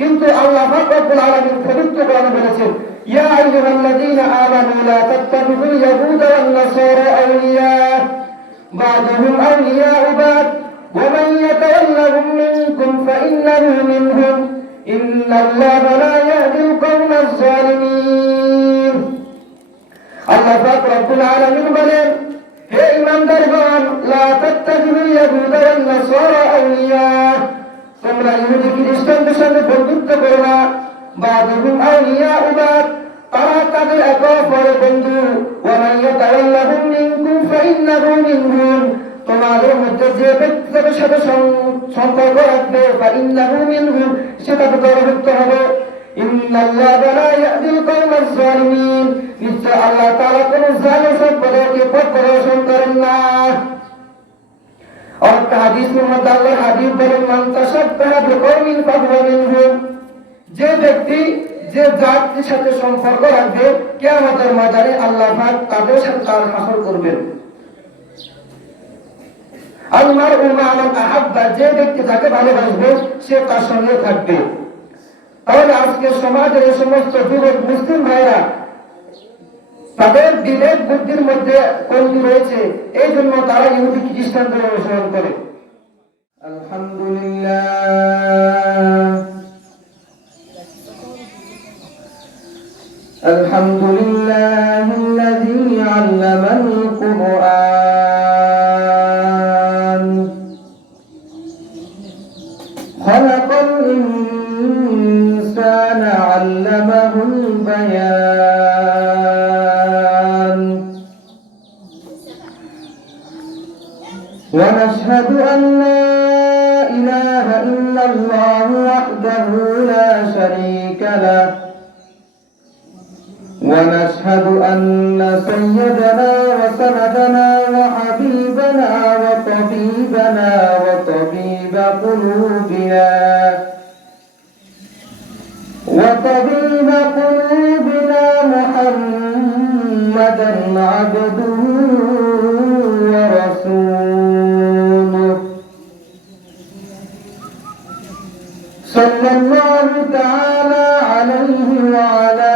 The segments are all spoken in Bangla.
কিন্তু আল্লাহ পাক রব্বুল আলামিন পবিত্র কোরআনে বলেছেন, ইয়া আইয়ুহাল্লাযীনা আমানু লা তাত্তাখিযুল ইয়াহুদা ওয়ান নাসারা আউলিয়া বা'দুহুম আউলিয়াউ বা'দ ওয়া মান ইয়াতাওয়াল্লাহুম মিনকুম ফাইন্নাহু মিনহুম ইন্নাল্লাহা লা ইয়াহদিল কওমাজ যালিমিন। আল্লাহ পাক রব্বুল আলামিন বলেন, হে ঈমানদারগণ, লা তাত্তাখিযুল ইয়াহুদা ওয়ান নাসারা আউলিয়া, তোমরা ইহুদি খ্রিস্টানদের সঙ্গে বন্ধুত্ব করো না। বা'দুহুম আউলিয়াউ বা'দ, তারা তাদের একে অপরের বন্ধু। ওয়া মান ইয়াতাওয়াল্লাহুম মিনকুম ফাইন্নাহু মিনহুম, তোমাদের মধ্যে যে ব্যক্তি তাদের সাথে সম্পর্ক রাখবে, ফাইন্নাহু মিনহুম, সে তাদের দলভুক্ত হবে। ইন্নাল্লাহা লা ইয়াহদিল কওমাজ যালিমিন, নিশ্চয় আল্লাহ তাআলা কোন জালিম সম্প্রদায়কে পথ প্রদর্শন করেন না। অর্থাৎ হাদিসের মধ্যে আল্লাহর হাবিব বলেন, মান তাশাব্বাহা বিকওমিন ফাহুয়া মিনহুম, যে ব্যক্তি যে জাতির সাথে সম্পর্ক রাখবে, কিয়ামতের ময়দানে আল্লাহ পাক তাদের সাথে তার হাসর করবেন। আল মারউ মা মান আহাব্বা, যে ব্যক্তি যাকে ভালোবাসবে সে তার সঙ্গে থাকবে। তাহলে আজকে সমাজের এই সমস্ত যুবক মুসলিম ভাইরা তাদের বিবেক বুদ্ধির মধ্যে কমতি রয়েছে, এই জন্য তারা ইহুদি খ্রিস্টানদের অনুসরণ করে। আলহামদুলিল্লাহ আলহামদুলিল্লাহিল্লাযী আল্লামাল কুরআন খালাকাল ইনসানা আল্লামাহুল বায়ান। ونشهد أن لا إله إلا الله وحده لا شريك له ونشهد أن سيدنا وسندنا وحبيبنا وطبيبنا وطبيب قلوبنا محمدا عبده ورسوله صلى الله تعالى عليه وعلى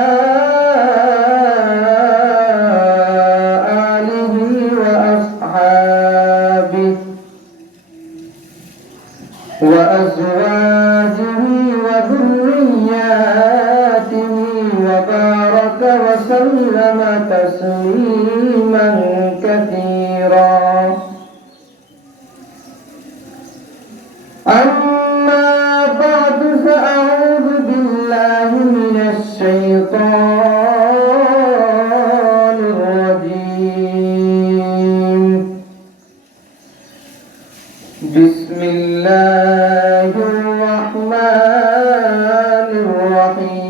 آله وأصحابه وأزواجه وذرياته وبارك وسلم تسليما كثيرا. أما بعد فأعوذ بالله من الشيطان الرجيم. بسم الله الرحمن الرحيم.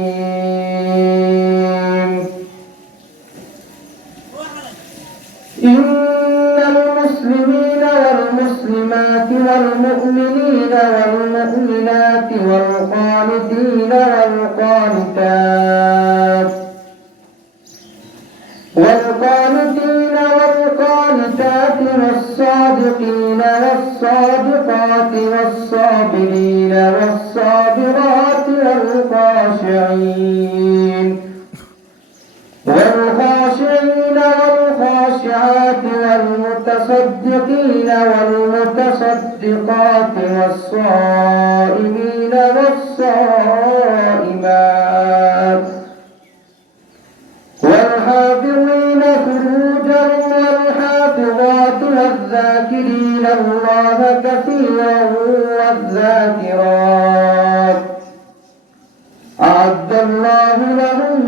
إن المسلمين والمسلمات والمؤمنين والمؤمنات والقانتين والقانتات والصادقين والصادقات والصابرين والصابرات والخاشعين والخاشعات والمتصدقين والمتصدقات والصائمين والصائمات والحافظين فروجهم والحافظات والذاكرين الله كثيرا والذاكرات أعد الله لهم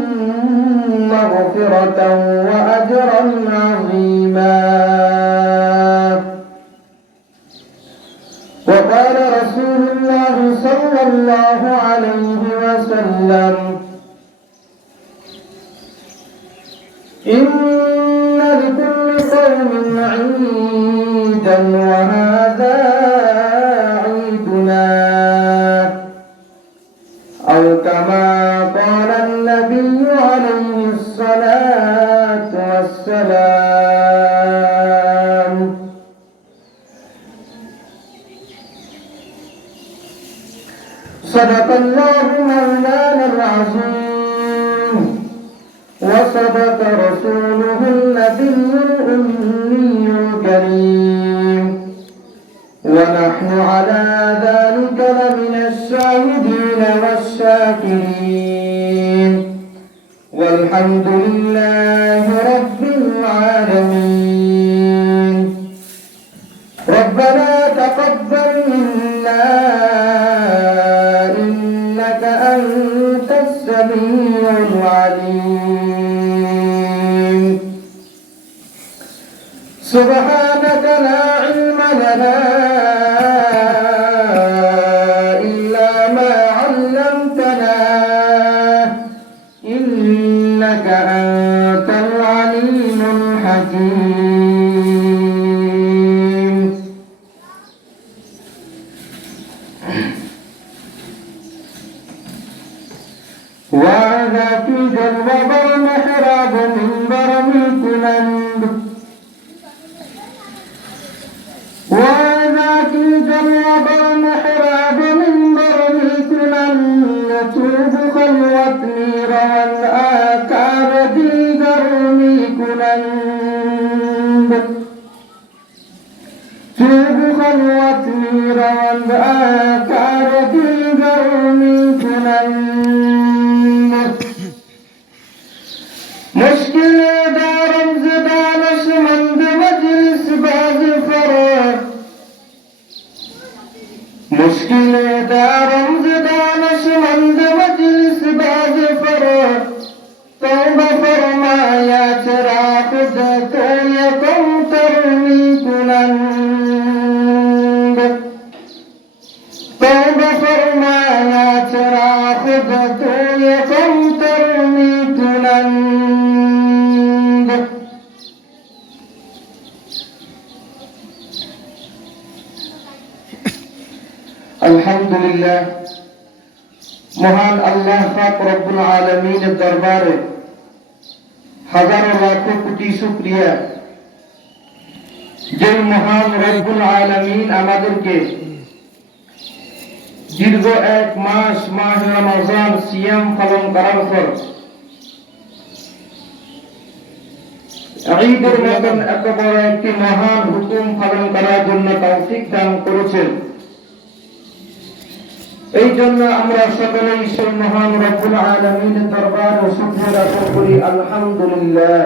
مغفرة وأجرا عظيما. وقال رسول الله صلى الله عليه وسلم: إن لكل قوم عيدا وهذا عيدنا، أو كما قال النبي عليه الصلاة والسلام. صدق الله الله مولانا العظيم وصدق رسوله النبي الأمي الكريم ونحن على ذلك لمن الشاهدين والشاكرين والحمد لله رب العالمين ربنا تقبل منا إنك أنت السميع العليم سبحانك لا علم لنا إلا ما علمتنا إنك أنت العليم الحكيم وإذا قيل الوضع محراب منبر ملكنا وإذا قيل الوضع محراب منبر ملكنا نتوب خلوة ميرا والآكار ديگر ملكنا توب خلوة ميرا والآكار ديگر ملكنا مشکل دارم زدانش مند مجلس باز فرار مشکل دارم زدانش مند مجلس باز فرار توبه فرمایا چرا خود تو یکم تر میکنند توبه فرمایا چرا خود تو یکم تر میکنند আলহামদুলিল্লাহ মহান আল্লাহ পাক রব্বুল আলামিনের দরবারে হাজারো লাখো কোটি শুকরিয়া যে মহান রব্বুল আলামিন আমাদেরকে দীর্ঘ এক মাস মাহে রমজান সিয়াম পালন করার পর ঈদের মতন এত বড় একটি মহান হুকুম পালন করার জন্য তৌফিক দান করেছেন এই জন্য আমরা সকলেই সেই মহান রব্বুল আলামিনের দরবারে শুকরিয়া আদায় করি আলহামদুলিল্লাহ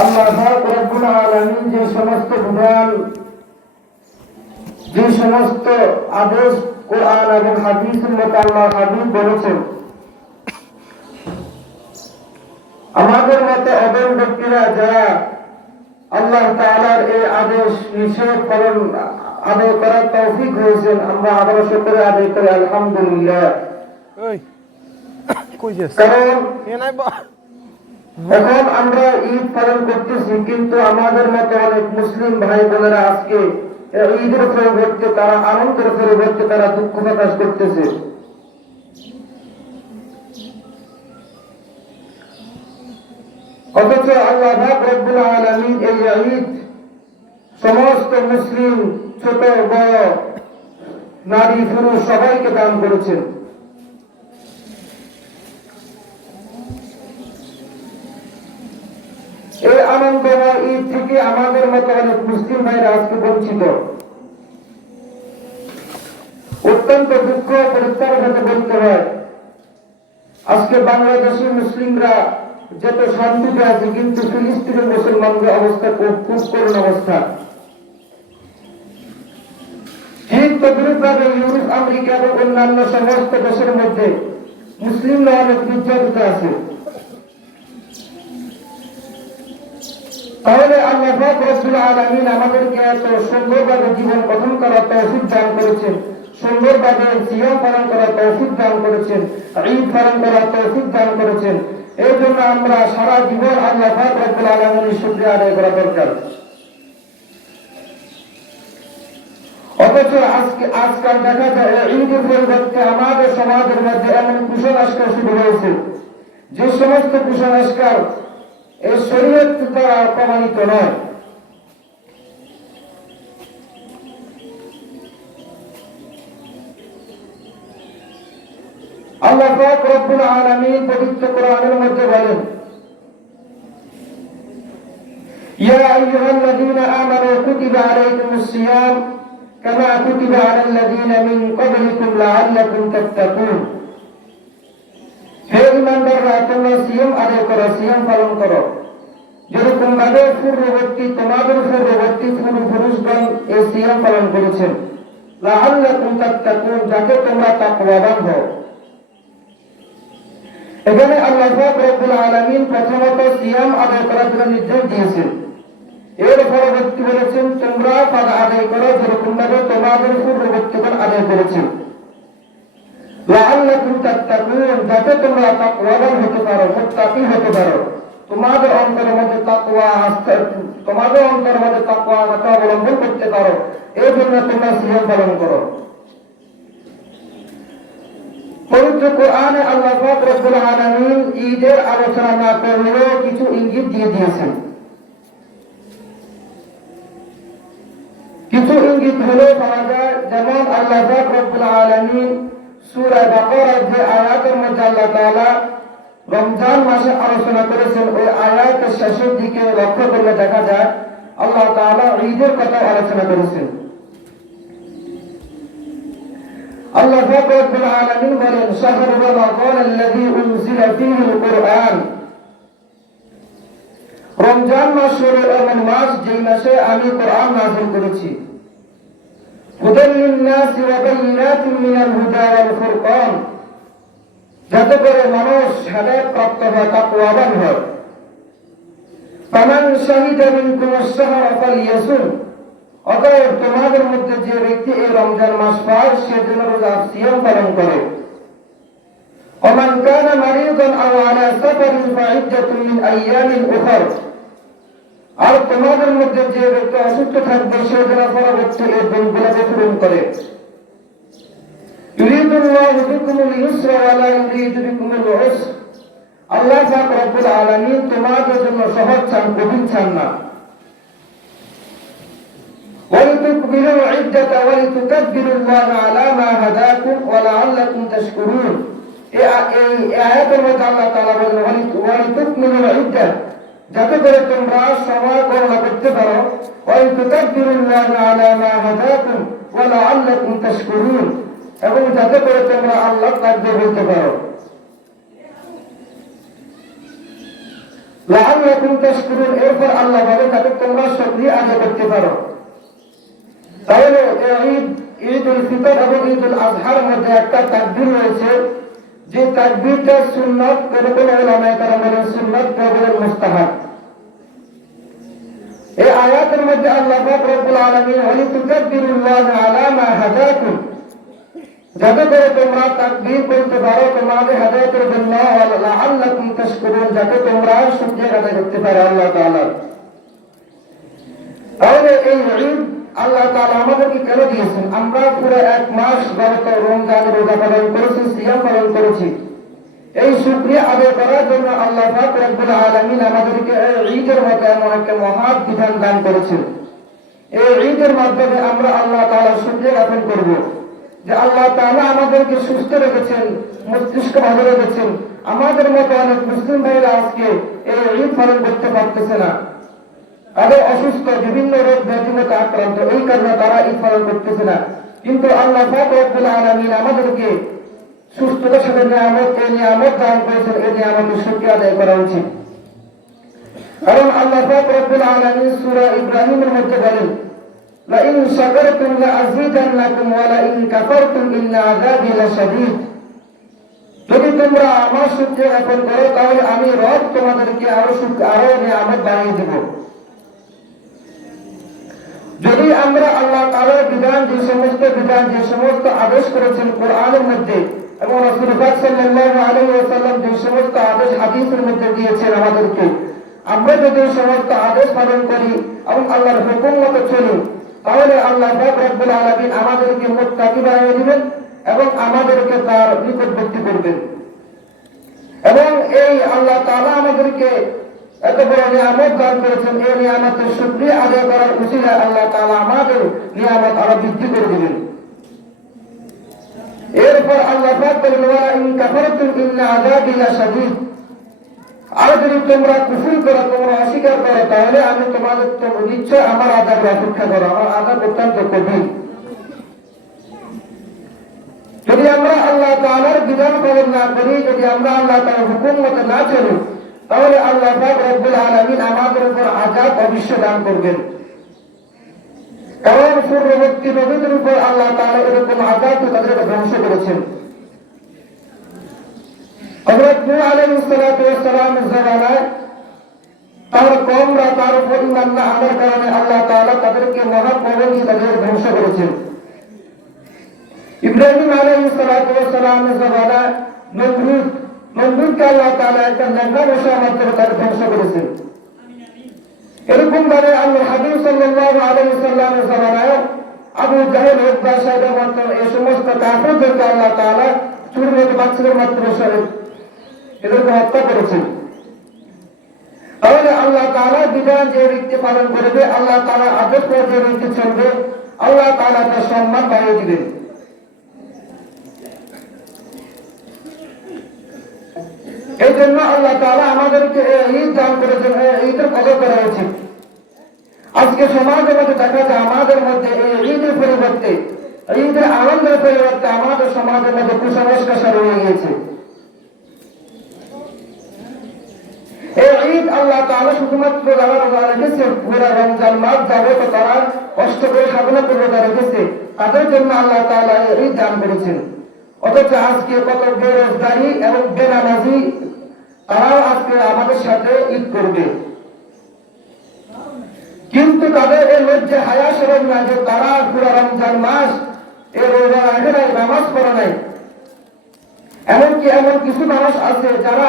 আল্লাহ পাক রব্বুল আলামিন যে সমস্ত বিধান যে সমস্ত আদেশ কোরআন এবং হাদিসের মধ্যে আল্লাহ হাবিব বলেছেন আমাদের মতো অদম ব্যক্তিরা যারা আল্লাহ তাআলার এই আদেশ নিষেধ পালন আদায় করার তৌফিক হয়েছেন আমরা আবারও শুকর আদায় করি আলহামদুলিল্লাহ কারণ এখন আমরা ঈদ পালন করতেছি কিন্তু আমাদের মতো অনেক মুসলিম ভাই বোনেরা আজকে ঈদের পরিবর্তে তারা আনন্দের পরিবর্তে তারা দুঃখ প্রকাশ করতেছে অথচ আল্লাহ পাক রব্বুল আলামিন এই ঈদ সমস্ত মুসলিম ছোট বড় নারী পুরুষ সবাইকে দান করেছেন এই আনন্দময় ঈদ থেকে আমাদের মতো অনেক মুসলিম ভাইরা আজকে বঞ্চিত অত্যন্ত দুঃখ পরিত্যাগ হতে বলতে হয় আজকে বাংলাদেশি মুসলিমরা যত শান্তিতে আছে কিন্তু ফিলিস্তিনের মুসলমানদের অবস্থা খুব করুণ অবস্থা ঠিক তদ্রুপভাবে ইউরোপ আমেরিকা এবং অন্যান্য সমস্ত দেশের মধ্যে মুসলিমরা অনেক নির্যাতিত আছে তাহলে আল্লাহ পাক রব্বুল আলামিন আমাদেরকে এত সুন্দরভাবে জীবন গঠন করার তৌফিক দান করেছেন সুন্দরভাবে সিয়াম পালন করার তৌফিক দান করেছেন ঈদ পালন করার তৌফিক দান করেছেন এই জন্য আমরা সারা জীবন আল্লাহ পাক রব্বুল আলামিনের শুকরিয়া আদায় করা দরকার অথচ আজকাল দেখা যায় ঈদের পরিবর্তে আমাদের সমাজের মধ্যে এমন কুসংস্কার শুরু হয়েছে যে সমস্ত কুসংস্কার এই শরীয়ত দ্বারা প্রমাণিত নয় রব্বুল আলামিন পবিত্র কোরআনের মধ্যে বলেন, ইয়া আইয়ুহাল্লাযীনা আমানু কুতিবা আলাইকুমুস সিয়াম কামা কুতিবা আলাল্লাযীনা মিন ক্বাবলিকুম লাআল্লাকুম তাত্তাকুন। হে ঈমানদাররা, তোমরা সিয়াম আদায় করো, সিয়াম পালন করো, যেরকম ভাবে তোমাদের পূর্ববর্তী পুরুষগণ এই সিয়াম পালন করেছেন, লাআল্লাকুম তাত্তাকুন, যাতে তোমরা তাকওয়াবান হও। এখানে আল্লাহ পাক রব্বুল আলামিন প্রথমত সিয়াম আদায় করার জন্য নির্দেশ দিয়েছেন। এর পরবর্তী বলেছেন তোমরা পালন আদায় করো যেরকম ভাবে তোমাদের পূর্ববর্তীগণ আদায় করেছেন, লাআল্লাকুম তাত্তাকুন, যাতে তোমরা তাকওয়াবান হতে পারো, মুত্তাকি হতে পারো, তোমাদের অন্তরের মধ্যে তাকওয়া অবলম্বন করতে পারো, এই জন্য তোমরা সিয়াম পালন করো। পবিত্র কোরআনে আল্লাহ পাক রব্বুল আলামিন ঈদের আলোচনা না করলেও কিছু ইঙ্গিত দিয়ে দিয়েছেন। কিছু ইঙ্গিত হলে পাওয়া যায়, যেমন আল্লাহ পাক রব্বুল আলামিন সূরা বাকারার যে আয়াতের মধ্যে আল্লাহ তাআলা রমজান মাসে আলোচনা করেছেন, ওই আয়াতের শেষের দিকে লক্ষ্য করলে দেখা যায় আল্লাহ তাআলা ঈদের কথা আলোচনা করেছেন। আল্লাহ পাক রব্বুল আলামিন বলেন, শাহরু রমাদান আল্লাযী উনজিলা ফীহিল কুরআন, রমজান মাস হলো এমন মাস যেই মাসে আমি কোরআন নাযিল করেছি, হুদাল লিন-নাসি ওয়া বাইয়িনাতিন মিনাল হুদা ওয়াল ফুরকান, যাতে করে মানুষ হেদায়েত প্রাপ্ত হয়, তাকওয়াবান হয়। ফামান শাহিদা মিনকুমুশ শাহরা ফালইয়াসুম, অতএব তোমাদের মধ্যে যে ব্যক্তি এই রমজান মাস পায় সে যেন রোজা সিয়াম পালন করে। ওমান কানা মারিদান আও আলা সাফারিন ফাইদ্দাতুন মিন আইয়ামিন উখর, আর তোমাদের মধ্যে যে ব্যক্তি অসুস্থ থাকবে সে যেন পরবর্তী এই দিনগুলোকে পূরণ করে। ইউরিদুল্লাহু বিকুমুল ইউসরা ওয়া লা ইউরিদু বিকুমুল উসর, আল্লাহ পাক রব্বুল আলামিন তোমাদের জন্য সহজ চান, কঠিন চান না। ওয়ালিতুকমিলু ইদ্দাতা ওয়ালিতুকাব্বিরুল্লাহা আলা মা হাদাকুম ওয়া লাআল্লাকুম তাশকুরুন। এই আয়াতের মধ্যে আল্লাহ তাআলা বলেন ওয়ালিতুকমিলু ইদ্দাত, যাতে করে তোমরা সময় গণনা করতে পারো, ওয়ালিতুকাব্বিরুল্লাহা আলা মা হাদাকুম ওয়া লাআল্লাকুম তাশকুরুন, এবং যাতে করে তোমরা আল্লাহর তাকবীর বলতে পারো। লাআল্লাকুম তাশকুরুন, এরপর আল্লাহ বলে যাতে তোমরা শুকরিয়া আদায় করতে পারো। তাহলে ঈদুল ফিতর এবং ঈদুল আজহার মধ্যে একটা তাকবীর রয়েছে, যে তাকবীরটা সুন্নাত, কোন কোন উলামায়ে কেরাম বলেন সুন্নাত, কেউ বলেন মুস্তাহাব। এই আয়াতের মধ্যে আল্লাহ পাক রব্বুল আলামিন ওয়ালিতুকাব্বিরুল্লাহা আলা মা হাদাকুম, যাতে করে তোমরা তাকবীর বলতে পারো তোমাদের হেদায়েতের জন্য, ওয়া লাআল্লাকুম তাশকুরুন, যাতে তোমরা শুকরিয়া আদায় করতে পারো আল্লাহ তাআলার। তাহলে এই ঈদ আল্লাহ তাআলা আমাদেরকে কেন দিয়েছেন? আমরা পুরো এক মাস গত রমজান রোজা পালন করেছি, সিয়াম পালন করেছি। এই শুকরিয়া আদায় করার জন্য আল্লাহ পাক রব্বুল আলামিন আমাদেরকে এই ঈদের মতো এমন একটা মহৎ বিধান দান করেছেন। এই ঈদের মাধ্যমে আমরা আল্লাহ তাআলার শুকরিয়া জ্ঞাপন করব যে আল্লাহ তাআলা আমাদেরকে সুস্থ রেখেছেন, মস্তিষ্ক ভালো রেখেছেন। আমাদের মতো অনেক মুসলিম ভাইরা আজকে এই ঈদ পালন করতে পারতেছে না, তাদের অসুস্থ, বিভিন্ন রোগ ব্যাধিতে আক্রান্ত, এই কারণে তারা ঈদ পালন করতেছে না। কিন্তু আল্লাহ পাক রব্বুল আলামিন আমাদেরকে সুস্থতার সাথে নিয়ামত দান করেছেন, এই নিয়ামতের শুকরিয়া আদায় করা উচিত। কারণ আল্লাহ পাক রব্বুল আলামিন সূরা ইব্রাহিমের মধ্যে বলেন, লাইন শাকারতুম লাআযীদান্নাকুম ওয়া লাইন কাফারতুম ইন্না আযাবি লাশাদীদ, যদি তোমরা আমার শুকরিয়া জ্ঞাপন করো তাহলে আমি রব তোমাদেরকে আরো নিয়ামত বাড়িয়ে দেব। যদি আমরা আল্লাহ তাআলার বিধান, যে সমস্ত আদেশ করেছেন কোরআনের মধ্যে, এবং রাসূল পাক সাল্লাল্লাহু আলাইহি ওয়াসাল্লাম যে সমস্ত আদেশ হাদিসের মধ্যে দিয়েছেন আমাদেরকে, আমরা যদি সমস্ত আদেশ পালন করি এবং আল্লাহর হুকুম মতো চলি, তাহলে আল্লাহ পাক রব্বুল আলামিন আমাদেরকে মুত্তাকি বানিয়ে দিবেন এবং আমাদেরকে তার নিকটবর্তী করবেন। এবং এই আল্লাহ তাআলা আমাদেরকে এত বড় নিয়ামত দান করেছেন, এই নিয়ামতের শুকরিয়া আদায় করার উসিলায় আল্লাহ তাআলা আমাদের নিয়ামত আরো বৃদ্ধি করে দিবেন। এরপর আল্লাহ পাক বলেন ওয়া ইন কাফারতুম ইন্না আযাবি লাশাদীদ, আর যদি তোমরা কুফর করো, তোমরা অস্বীকার করো, তাহলে আমি তোমাদের তো নিশ্চয় আমার আযাবের অপেক্ষা করো, আমার আযাব অত্যন্ত কঠিন। যদি আমরা আল্লাহ তাআলার বিধান পালন না করি, যদি আমরা আল্লাহ তাআলার হুকুম মতে না চলি, তাহলে আল্লাহ পাক রব্বুল আলামিন আমাদের উপর আযাব অবশ্যই দান করবেন। কারণ পূর্ববর্তী নবীদের উপর আল্লাহ তাআলা এরকম আযাব তাদেরকে ধ্বংস করেছেন। হযরত নূহ আলাইহিস সালাতু ওয়াস সালামের জামানায় তার কওমরা তার উপর ঈমান না আনার কারণে আল্লাহ তাআলা তাদেরকে মহাপ্রলয় তাদের ধ্বংস করেছেন। ইব্রাহিম আলাইহিস সালাতু ওয়াস সালামের জামানায় নমরুদকে আল্লাহ তাআলা একটা নেকড়া বসার মাধ্যমে তার ধ্বংস করেছেন। এরকম ভাবে আল্লাহ হাবিব সাল্লাল্লাহু আলাইহি ওয়াসাল্লামের জামানায় আবু জাহেল, উতবা, সাইবা মাধ্যমে এই সমস্ত কাফিরদেরকে আল্লাহ তাআলা চুরির বাচ্চাদের মাধ্যমে এদেরকে হত্যা করেছেন। তাহলে আল্লাহ তাআলা বিধান যে ব্যক্তি পালন করবে, আল্লাহ তাআলা আদেশ করে যে ব্যক্তি চলবে, আল্লাহ তাআলা তার সম্মান বাড়িয়ে দিবেন। এই জন্য আল্লাহ তাআলা আমাদেরকে ঈদ দান করেছেন, ঈদের কদর করা উচিত। আজকে সমাজের মধ্যে দেখা যায় আমাদের মধ্যে এই ঈদের পরিবর্তে, ঈদের আনন্দের পরিবর্তে আমাদের সমাজের মধ্যে কুসংস্কার শুরু হয়ে গিয়েছে। এই ঈদ আল্লাহ তাআলা শুধুমাত্র যারা রোজা রেখেছে, পুরো রমজান মাস যাবত তারা কষ্ট করে সাধনা করে রোজা রেখেছে, তাদের জন্য আল্লাহ তাআলা এই ঈদ দান করেছেন। অথচ আজকে কত বেরোজগারি এবং বেনামাজি তারাও আজকে আমাদের সাথে ঈদ করবে, কিন্তু তাদের এই লজ্জা হায়া শরম না যে তারা পুরো রমজান মাস এই রোজা রাখে নাই, নামাজ পড়ে নাই। এমনকি এমন কিছু মানুষ আছে যারা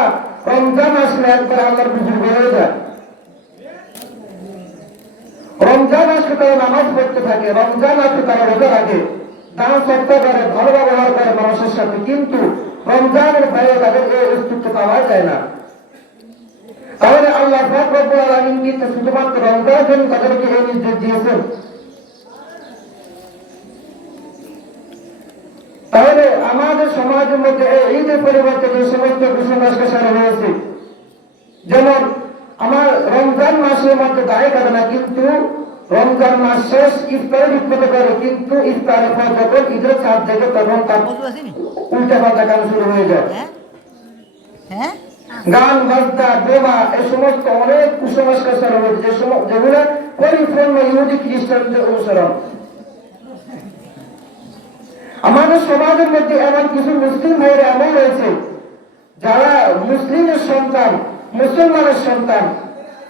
রমজান আসলে একবার আল্লাহর বুজুর্গ হয়ে যায়। রমজান আসলে তারা নামাজ পড়তে থাকে, রমজান আসলে তারা রোজা রাখে, দান সত্তা করে, ভালো ব্যবহার করে মানুষের সাথে, কিন্তু রমজানের বাইরে তাদের এই অস্তিত্ব পাওয়া যায় না। তাহলে আল্লাহ পাক রব্বুল আলামিন কিন্তু শুধুমাত্র রমজানের জন্য তাদেরকে এই নির্দেশ দিয়েছেন। তাহলে আমাদের সমাজের মধ্যে এই ঈদের পরিবর্তে যে সমস্ত কুসংস্কার শুরু হয়েছে, যেমন আমার রমজান মাসের মধ্যে দায় কাটে না, কিন্তু রমজান মাস শেষ ইফতারে বিক্ষত করে, কিন্তু ইফতারের পর যখন ঈদের চাঁদ দেখে তখন তার উল্টা পাল্টা কাজ শুরু হয়ে যায়। গান বাজনা বোমা এই সমস্ত অনেক কুসংস্কার শুরু হয়েছে, যেগুলো পরিপূর্ণ ইহুদি খ্রিস্টানদের অনুসরণ। আমাদের সমাজের মধ্যে এমন কিছু মুসলিম ভাইরা এমন রয়েছে যারা মুসলিমের সন্তান, মুসলমানের সন্তান,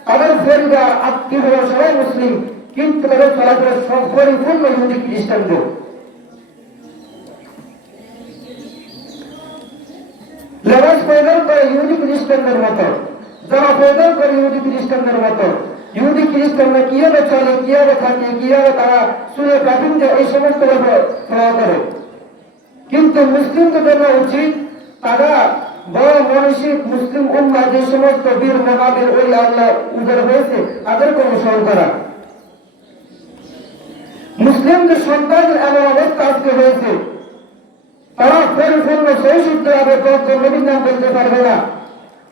তাদের পরিবার আত্মীয় সবাই মুসলিম, কিন্তু তাদের চলাফেরা পরিপূর্ণ ইহুদি খ্রিস্টানদের। লেবাস পরিধান করে ইহুদি খ্রিস্টানদের মতো, জামা পরিধান করে ইহুদি খ্রিস্টানদের মতো। ইহুদি খ্রিস্টানরা কিভাবে চলে, কিভাবে থাকে, কিভাবে তারা শুনে প্রাচীন এই সমস্ত ফলো করে, কিন্তু মুসলিমদের জন্য উচিত তারা বড় মনীষী মুসলিম উম্মাহ যে সমস্ত বীর মহাবীর ওই আল্লাহ উদ্ধার হয়েছে তাদেরকে অনুসরণ করা। মুসলিমদের সন্তানের এমন অবস্থা আজকে হয়েছে, তারা পরিপূর্ণ সহিষ্ণুভাবে দশজন নবীর নাম বলতে পারবে না,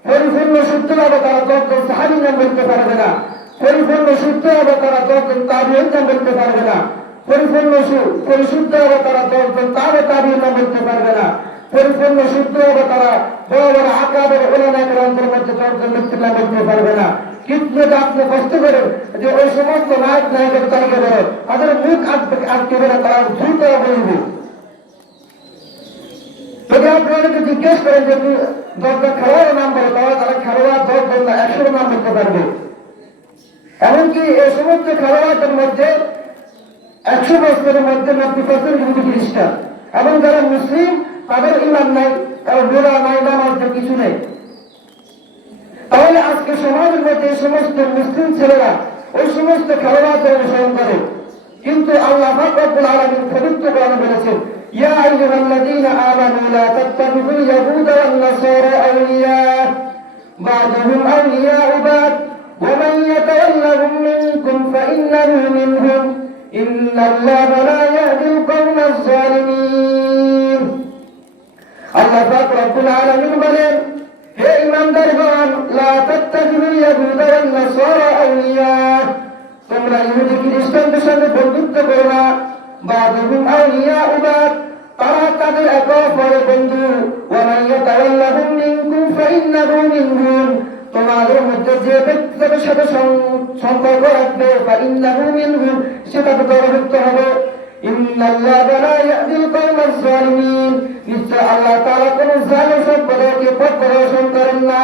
পরিপূর্ণ শুদ্ধভাবে তারা দশজন সাহাবীর নাম বলতে পারবে না, পরিপূর্ণ শুদ্ধভাবে তারা দশজন তাবিঈর নাম বলতে পারবে না, পরিশুদ্ধভাবে তারা দশজন তাবিঈর নাম বলতে পারবে না, পরিপূর্ণ শুদ্ধভাবে তারা বড় বড় আকাবের উলামায়ে কেরামদের মধ্যে দশজন ব্যক্তির নাম বলতে পারবে না। কিন্তু আপনি কষ্ট করেন যে ওই সমস্ত নায়ক নায়কের তালিকা বলেন, তাদের মুখ আটকে বেড়ে তারা দ্রুত বলবে। যদি আপনাদেরকে জিজ্ঞেস করেন যে দশটা খেলোয়াড়ের নাম বলে, তাহলে তারা খেলোয়াড় 10 জন না 100 নাম বলতে পারবে। এমনকি এই সমস্ত খেলোয়াড়দের মধ্যে 100 বছরের মধ্যে 90% হিন্দু খ্রিস্টান, এবং যারা মুসলিম তাদের ঈমান নাই, কারো গোড়া নাই, নামাজ কিছু নেই। তাহলে আজকে সমাজের মধ্যে এই সমস্ত মুসলিম ছেলেরা ওই সমস্ত খেলোয়াড়দের অনুসরণ করে, কিন্তু আল্লাহ পাক রব্বুল আলামিন পবিত্র কোরআনে বলেছেন ইয়া আইয়ুহাল্লাযীনা আমানু লা তাত্তাখিযুল ইয়াহুদা ওয়ান নাসারা আউলিয়া বা'দুহুম আউলিয়াউ বা'দ ওয়া মান ইয়াতাওয়াল্লাহুম মিনকুম ফাইন্নাহু মিনহুম ইন্নাল্লাহা লা ইয়াহদিল কওমাজ জালিমিন। আল্লাহ পাক রব্বুল আলামিন বলেন, হে ঈমানদারগণ, লা তাত্তাখিযুল ইয়াহুদা ওয়ান নাসারা আউলিয়া, তোমরা ইহুদি খ্রিস্টানদের সঙ্গে বন্ধুত্ব করো না। বাদুহুম আউলিয়াউ বাদ, তারা তাদের একে অপরের বন্ধু। ওয়া মান ইয়াতাওয়াল্লাহুম মিনকুম ফাইন্নাহু মিনহুম, তোমাদের মধ্যে যে ব্যক্তি তাদের সাথে সম্পর্ক রাখবে, ফাইন্নাহু মিনহুম, সে তাদের দলভুক্ত হবে। ইন্নাল্লাহা লা ইয়াহদিল কওমাজ যালিমিন, নিশ্চয় আল্লাহ তাআলা কোন জালিম সম্প্রদায়কে পথ প্রদর্শন করেন না।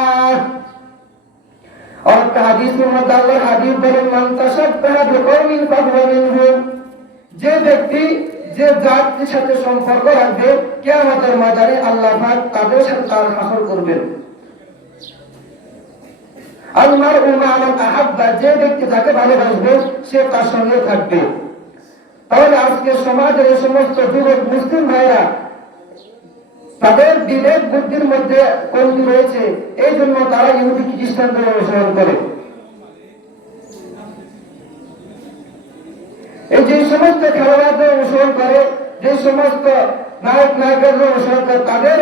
और হাদিস মধ্যে আল্লাহর হাবিব বলেন, মান তাশাব্বাহা বিকওমিন ফাহুয়া মিনহুম, যে ব্যক্তি যে জাতির সাথে সম্পর্ক রাখবে, কিয়ামতের ময়দানে আল্লাহ পাক তাদের সাথে তার হাসর করবেন। আল মারউ মা মান আহাব্বা, যে ব্যক্তি যাকে ভালোবাসবে সে তার সঙ্গে থাকবে। তাহলে আজকে সমাজের এই সমস্ত যুবক মুসলিম ভাইরা তাদের বিবেক বুদ্ধির মধ্যে কমতি রয়েছে, এই জন্য তারা ইহুদি খ্রিস্টানদের অনুসরণ করে। এই যে সমস্ত খেলোয়াড়দের অনুসরণ করে, যে সমস্ত নায়ক নায়িকাদের অনুসরণ করে, তাদের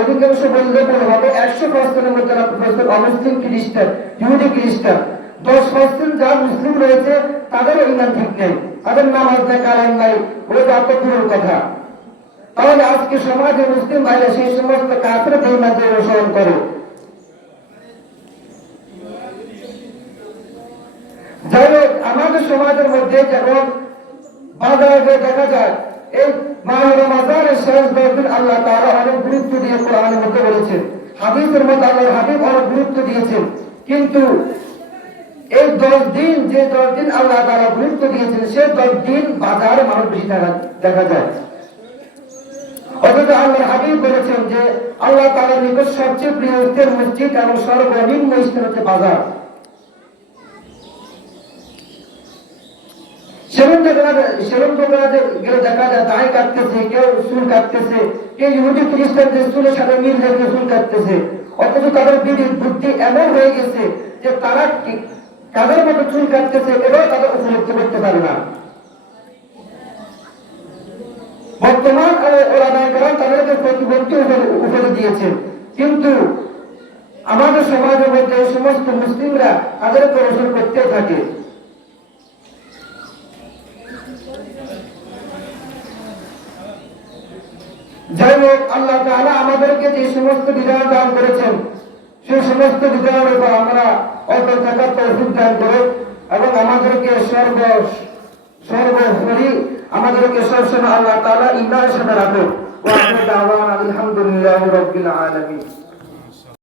অধিকাংশ বললে বলা হবে 100%-এর মধ্যে 90% অমুসলিম খ্রিস্টান, ইহুদি খ্রিস্টান। 10% যা মুসলিম রয়েছে তাদেরও ঈমান ঠিক নেই, তাদের নামাজ নাই, কালাম নাই, ওই আত্মদূরের কথা। তাহলে আজকে সমাজে মুসলিম ভাইরা সেই সমস্ত কাফের বেঈমানদের অনুসরণ করে। যাই হোক, আমাদের সমাজের মধ্যে যেমন বাজারে দেখা যায়, এই মাহে রমজানের শেষ 10 দিন আল্লাহ তাআলা অনেক গুরুত্ব দিয়ে কোরআনের মধ্যে বলেছেন, হাদিসের মধ্যে আল্লাহর হাবিব অনেক গুরুত্ব দিয়েছেন। কিন্তু এই 10 দিন, যে 10 দিন আল্লাহ তাআলা গুরুত্ব দিয়েছেন, সে 10 দিন বাজারে মানুষ বেশি দেখা যায়। অথচ আল্লাহর হাবিব বলেছেন যে আল্লাহ তাআলার নিকট সবচেয়ে প্রিয় স্থান মসজিদ এবং সর্বনিম্ন স্থান হচ্ছে বাজার। সেলুন দোকানে গেলে দেখা যায় দাড়ি কাটতেছে, কেউ চুল কাটতেছে, কেউ ইহুদি খ্রিস্টানদের চুলের সাথে মিল রেখে চুল কাটতেছে। অথচ তাদের বিবেক বুদ্ধি এমন হয়ে গেছে যে তারা কাদের মতো চুল কাটতেছে এটাও তাদের উপলব্ধি করতে পারে না। বর্তমান ওলামায়ে কেরাম তাদেরকে প্রতিবন্ধী উপরে দিয়েছেন, কিন্তু আমাদের সমাজের মধ্যে এই সমস্ত মুসলিমরা তাদেরকে অনুসরণ করতে থাকে। যাই হোক, আল্লাহ তাআলা আমাদেরকে যে সমস্ত বিধান দান করেছেন, সেই সমস্ত বিধানের উপর আমরা অটল থাকার তৌফিক দান করে, এবং আমাদেরকে সর্বোপরি আমাদেরকে সবসময় আল্লাহ তাআলা ঈমানের সাথে রাখুন। ওয়া আখিরু দাওয়ানা আলহামদুলিল্লাহি রাব্বিল আলামিন।